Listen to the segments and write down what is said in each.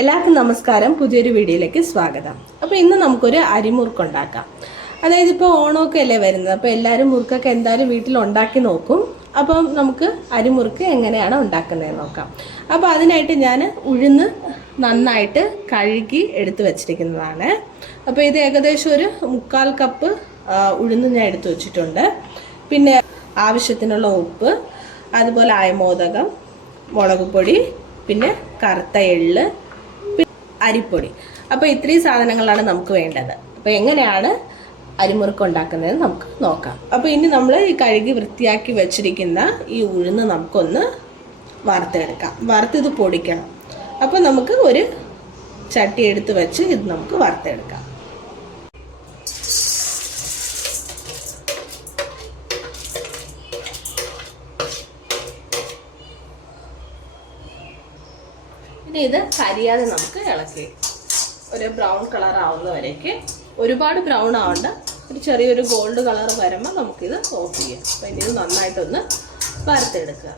എല്ലാവർക്കും നമസ്കാരം. പുതിയൊരു വീഡിയോയിലേക്ക് സ്വാഗതം. അപ്പോൾ ഇന്ന് നമുക്കൊരു അരിമുറുക്ക് ഉണ്ടാക്കാം. അതായത് ഇപ്പോൾ ഓണമൊക്കെ അല്ലേ വരുന്നത്, അപ്പോൾ എല്ലാവരും മുറുക്കൊക്കെ എന്തായാലും വീട്ടിൽ ഉണ്ടാക്കി നോക്കും. അപ്പം നമുക്ക് അരിമുറുക്ക് എങ്ങനെയാണ് ഉണ്ടാക്കുന്നതെന്ന് നോക്കാം. അപ്പോൾ അതിനായിട്ട് ഞാൻ ഉഴുന്ന് നന്നായിട്ട് കഴുകി എടുത്ത് വെച്ചിരിക്കുന്നതാണ്. അപ്പോൾ ഇത് ഏകദേശം ഒരു 1/4 കപ്പ് ഉഴുന്ന് ഞാൻ എടുത്ത് വെച്ചിട്ടുണ്ട്. പിന്നെ ആവശ്യത്തിനുള്ള ഉപ്പ്, അതുപോലെ അയമോദകം, മുളക് പൊടി, പിന്നെ കറുത്ത എള്ള്, അരിപ്പൊടി. അപ്പോൾ ഇത്രയും സാധനങ്ങളാണ് നമുക്ക് വേണ്ടത്. അപ്പോൾ എങ്ങനെയാണ് അരിമുറുക്ക് ഉണ്ടാക്കുന്നത് നമുക്ക് നോക്കാം. അപ്പോൾ ഇനി നമ്മൾ ഈ കഴുകി വൃത്തിയാക്കി വെച്ചിരിക്കുന്ന ഈ ഉഴുന്ന് നമുക്കൊന്ന് വറുത്തെടുക്കാം. വറുത്തിത് പൊടിക്കണം. അപ്പോൾ നമുക്ക് ഒരു ചട്ടി എടുത്ത് വെച്ച് ഇത് നമുക്ക് വറുത്തെടുക്കാം. ഇനി ഇത് കരിയാതെ നമുക്ക് ഇളക്കി ഒരു ബ്രൗൺ കളർ ആവുന്നവരേക്ക്, ഒരുപാട് ബ്രൗൺ ആവണ്ട, ഒരു ചെറിയൊരു ഗോൾഡ് കളർ വരുമ്പോൾ നമുക്കിത് ഓഫ് ചെയ്യാം. അപ്പം ഇനി ഇത് നന്നായിട്ടൊന്ന് വറുത്തെടുക്കുക.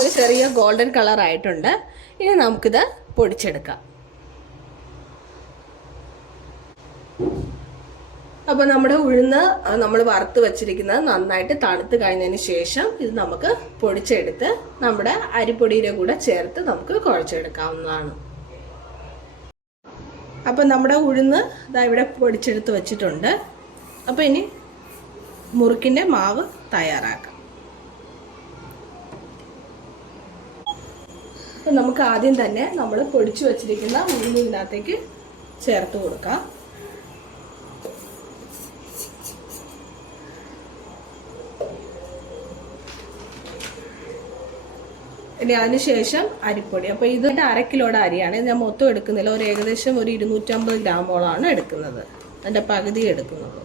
ഒരു ചെറിയ ഗോൾഡൻ കളർ ആയിട്ടുണ്ട്. ഇനി നമുക്കിത് പൊടിച്ചെടുക്കാം. അപ്പോൾ നമ്മുടെ ഉഴുന്ന് നമ്മൾ വറുത്ത് വെച്ചിരിക്കുന്നത് നന്നായിട്ട് തണുത്ത് കഴിഞ്ഞതിന് ശേഷം ഇത് നമുക്ക് പൊടിച്ചെടുത്ത് നമ്മുടെ അരിപ്പൊടിയുടെ കൂടെ ചേർത്ത് നമുക്ക് കുഴച്ചെടുക്കാവുന്നതാണ്. അപ്പോൾ നമ്മുടെ ഉഴുന്ന് ഇതാ ഇവിടെ പൊടിച്ചെടുത്ത് വെച്ചിട്ടുണ്ട്. അപ്പോൾ ഇനി മുറുക്കിൻ്റെ മാവ് തയ്യാറാക്കാം. അപ്പം നമുക്ക് ആദ്യം തന്നെ നമ്മൾ പൊടിച്ചു വച്ചിരിക്കുന്ന ഉഴുന്ന് ഇതിനകത്തേക്ക് ചേർത്ത് കൊടുക്കാം. ഇനി അതിനുശേഷം അരിപ്പൊടി. അപ്പോൾ ഇതിൻ്റെ 1/2 കിലോയുടെ അരിയാണ്. ഞാൻ മൊത്തം എടുക്കുന്നില്ല, ഒരു ഏകദേശം ഒരു 250 ഗ്രാമോളാണ് എടുക്കുന്നത്. അതിൻ്റെ പകുതി എടുക്കുന്നത്.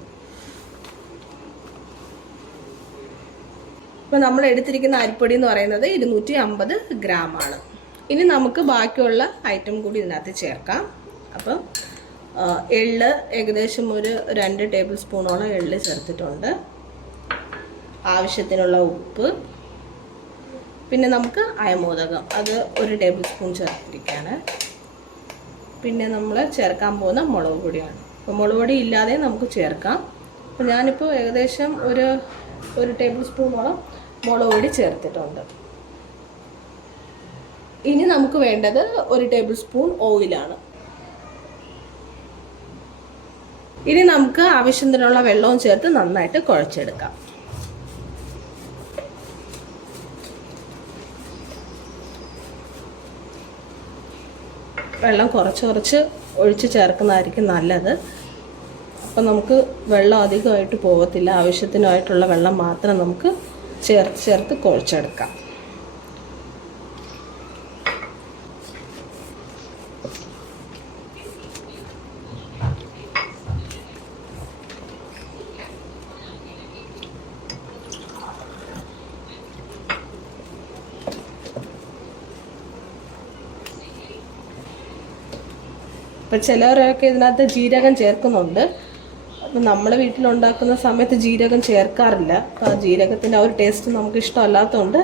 അപ്പോൾ നമ്മൾ എടുത്തിരിക്കുന്ന അരിപ്പൊടി എന്ന് പറയുന്നത് 250 ഗ്രാമാണ്. ഇനി നമുക്ക് ബാക്കിയുള്ള ഐറ്റം കൂടി ഇതിനകത്ത് ചേർക്കാം. അപ്പം എള്ള് ഏകദേശം ഒരു 2 ടേബിൾ സ്പൂണോളം എള്ള് ചേർത്തിട്ടുണ്ട്. ആവശ്യത്തിനുള്ള ഉപ്പ്, പിന്നെ നമുക്ക് അയമോദകം അത് 1 ടേബിൾ സ്പൂൺ ചേർത്തിരിക്കുകയാണ്. പിന്നെ നമ്മൾ ചേർക്കാൻ പോകുന്ന മുളക് പൊടിയാണ്. അപ്പോൾ മുളക് പൊടി ഇല്ലാതെ നമുക്ക് ചേർക്കാം. അപ്പോൾ ഞാനിപ്പോൾ ഏകദേശം ഒരു ടേബിൾ സ്പൂണോളം മുളക് പൊടി ചേർത്തിട്ടുണ്ട്. ഇനി നമുക്ക് വേണ്ടത് 1 ടേബിൾ സ്പൂൺ ഓയിലാണ്. ഇനി നമുക്ക് ആവശ്യത്തിനുള്ള വെള്ളവും ചേർത്ത് നന്നായിട്ട് കുഴച്ചെടുക്കാം. വെള്ളം കുറച്ച് ഒഴിച്ച് ചേർക്കുന്നതായിരിക്കും നല്ലത്. അപ്പം നമുക്ക് വെള്ളം അധികമായിട്ട് പോകത്തില്ല. ആവശ്യത്തിനായിട്ടുള്ള വെള്ളം മാത്രം നമുക്ക് ചേർത്ത് കുഴച്ചെടുക്കാം. അപ്പം ചിലവരൊക്കെ ഇതിനകത്ത് ജീരകം ചേർക്കുന്നുണ്ട്. അപ്പം നമ്മൾ വീട്ടിലുണ്ടാക്കുന്ന സമയത്ത് ജീരകം ചേർക്കാറില്ല. അപ്പോൾ ആ ജീരകത്തിൻ്റെ ആ ഒരു ടേസ്റ്റ് നമുക്ക് ഇഷ്ടമല്ലാത്തതുകൊണ്ട്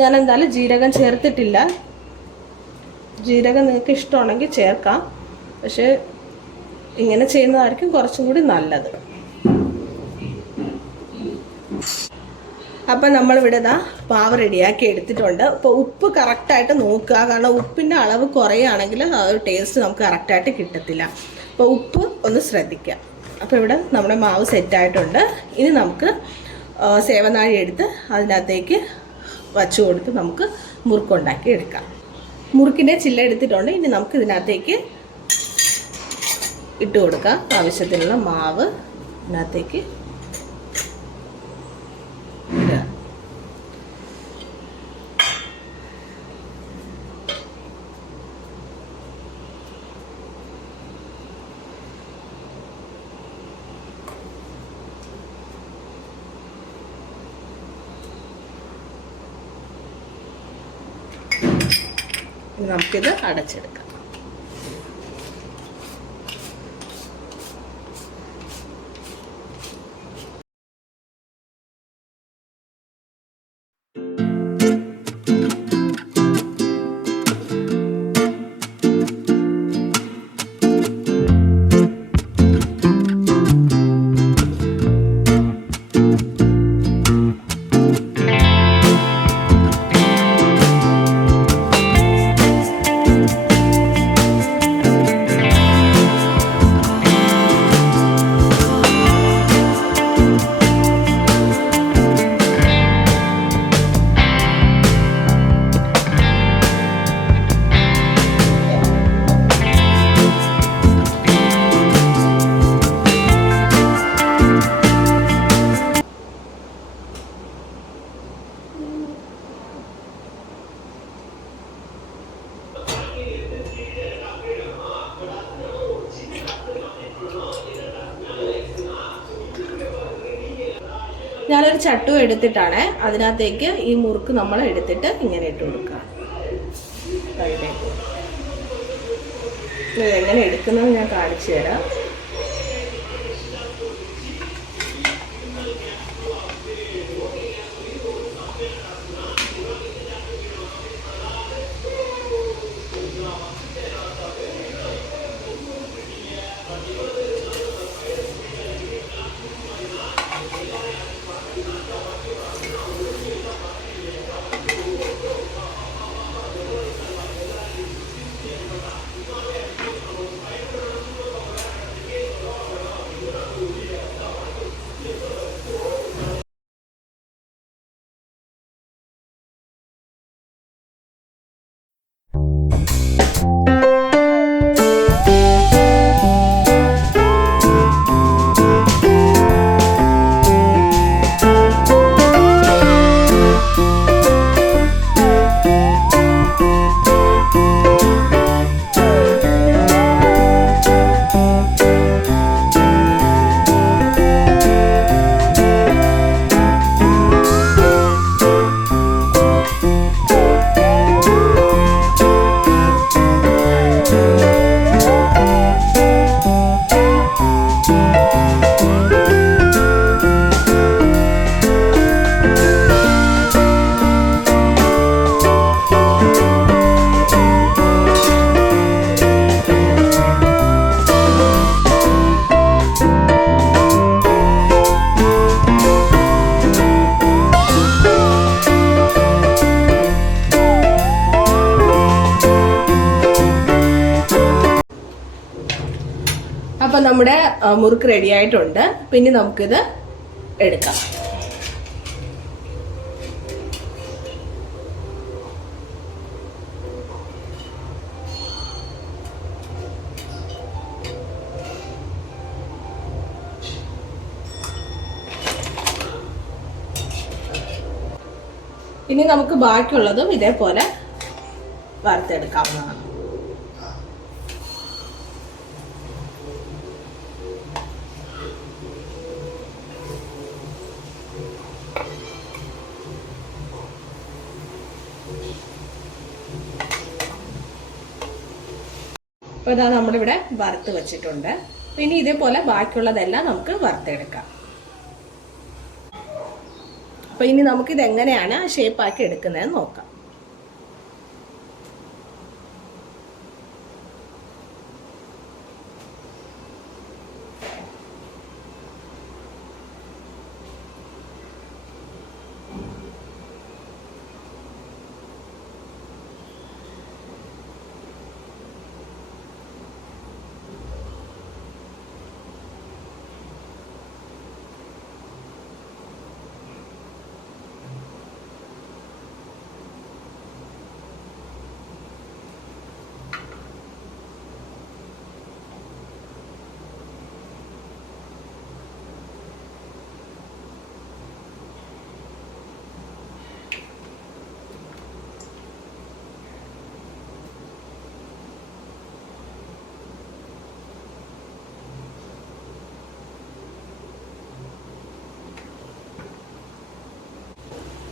ഞാൻ എന്തായാലും ജീരകം ചേർത്തിട്ടില്ല. ജീരകം നിങ്ങൾക്ക് ഇഷ്ടമാണെങ്കിൽ ചേർക്കാം, പക്ഷേ ഇങ്ങനെ ചെയ്യുന്നതായിരിക്കും കുറച്ചും കൂടി നല്ലത്. അപ്പം നമ്മളിവിടെ പാവ് റെഡിയാക്കി എടുത്തിട്ടുണ്ട്. അപ്പോൾ ഉപ്പ് കറക്റ്റായിട്ട് നോക്കുക, കാരണം ഉപ്പിൻ്റെ അളവ് കുറയുകയാണെങ്കിൽ ആ ഒരു ടേസ്റ്റ് നമുക്ക് കറക്റ്റായിട്ട് കിട്ടത്തില്ല. അപ്പോൾ ഉപ്പ് ഒന്ന് ശ്രദ്ധിക്കുക. അപ്പോൾ ഇവിടെ നമ്മുടെ മാവ് സെറ്റായിട്ടുണ്ട്. ഇനി നമുക്ക് സേവനാഴി എടുത്ത് അതിനകത്തേക്ക് വച്ചു കൊടുത്ത് നമുക്ക് മുറുക്കുണ്ടാക്കി എടുക്കാം. മുറുക്കിൻ്റെ ചില്ല എടുത്തിട്ടുണ്ട്. ഇനി നമുക്ക് ഇതിനകത്തേക്ക് ഇട്ട് കൊടുക്കാം. ആവശ്യത്തിനുള്ള മാവ് ഇതിനകത്തേക്ക് ഇടുക. നമുക്കിത് അടച്ചെടുക്കാം. ഞാനൊരു ചട്ടു എടുത്തിട്ടാണ് അതിനകത്തേക്ക് ഈ മുറുക്ക് നമ്മൾ എടുത്തിട്ട് ഇങ്ങനെ ഇട്ട് കൊടുക്കുക. ഇതെങ്ങനെ എടുക്കുന്നത് ഞാൻ കാണിച്ചു തരാം. അപ്പം നമ്മുടെ മുറുക്ക് റെഡി ആയിട്ടുണ്ട്. പിന്നെ നമുക്കിത് എടുക്കാം. ഇനി നമുക്ക് ബാക്കിയുള്ളതും ഇതേപോലെ വറുത്തെടുക്കാവുന്നതാണ്. അപ്പോൾ ഇതാ നമ്മളിവിടെ വറുത്ത് വെച്ചിട്ടുണ്ട്. ഇനി ഇതേപോലെ ബാക്കിയുള്ളതെല്ലാം നമുക്ക് വറുത്തെടുക്കാം. അപ്പോൾ ഇനി നമുക്കിത് എങ്ങനെയാണ് ഷേപ്പാക്കി എടുക്കുന്നതെന്ന് നോക്കാം.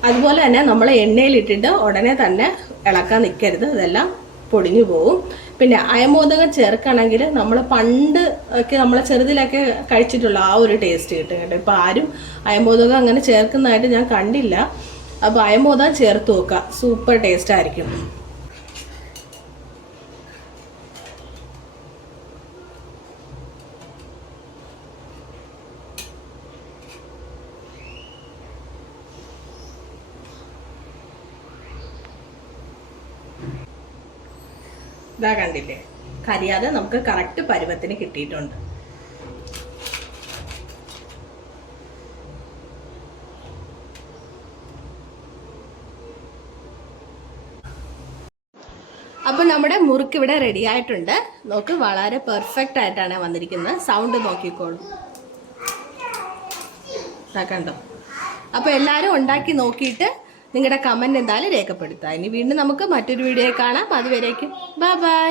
അതുപോലെ തന്നെ നമ്മൾ എണ്ണയിലിട്ടിട്ട് ഉടനെ തന്നെ ഇളക്കാൻ നിൽക്കരുത്. ഇതെല്ലാം പൊടിഞ്ഞു പോവും. പിന്നെ അയമോദകം ചേർക്കണമെങ്കിൽ നമ്മൾ പണ്ട് ഒക്കെ നമ്മളെ ചെറുതിലൊക്കെ കഴിച്ചിട്ടുള്ള ആ ഒരു ടേസ്റ്റ് കിട്ടും കേട്ടോ. ഇപ്പം ആരും അയമോദകം അങ്ങനെ ചേർക്കുന്നതായിട്ട് ഞാൻ കണ്ടില്ല. അപ്പോൾ അയമോദകം ചേർത്ത് നോക്കുക, സൂപ്പർ ടേസ്റ്റ് ആയിരിക്കും. ഇതാ കണ്ടില്ലേ, കരിയാതെ നമുക്ക് കറക്റ്റ് പരുവത്തിന് കിട്ടിയിട്ടുണ്ട്. അപ്പോൾ നമ്മുടെ മുറുക്ക് ഇവിടെ റെഡി ആയിട്ടുണ്ട്. നോക്ക്, വളരെ പെർഫെക്റ്റ് ആയിട്ടാണ് വന്നിരിക്കുന്നത്. സൗണ്ട് നോക്കിക്കോളൂ, കണ്ടോ. അപ്പോൾ എല്ലാവരും ഉണ്ടാക്കി നോക്കിയിട്ട് നിങ്ങളുടെ കമൻറ്റ് എന്തായാലും രേഖപ്പെടുത്തുക. ഇനി വീണ്ടും നമുക്ക് മറ്റൊരു വീഡിയോ കാണാം. അതുവരേക്കും ബൈ ബൈ.